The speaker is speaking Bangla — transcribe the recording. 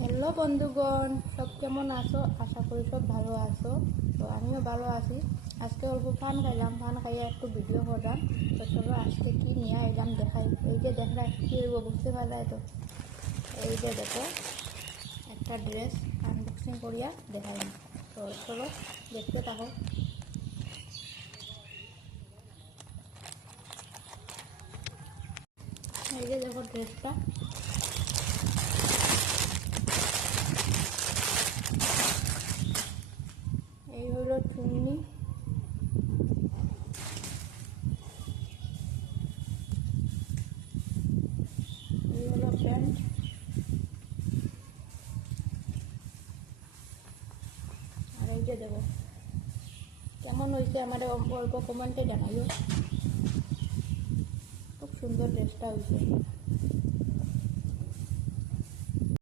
হ্যালো বন্ধুগণ, সব কেমন আছো? আশা করি সব ভালো আছো। তো আমিও ভালো আছি। আজকে অল্প পান খাইলাম, পান খাইয়া একটু ভিডিও করলাম। তো চলো আজকে কি নিয়ে এলাম দেখাই। এই যে দেখা কি হইব বুঝতে পারলাই তো। এই যে দেখো একটা ড্রেস আনবক্সিং করিয়া দেখাইলাম। তো চলো দেখতে থাকো। এই যে দেখো ড্রেসটা, এই হলো চুন্নি, এই হলো প্যান্ট, আর এই যে দেখো কেমন হয়েছে আমার অল্প কমেন্টে জানাইও। খুব সুন্দর ড্রেসটা হয়েছে।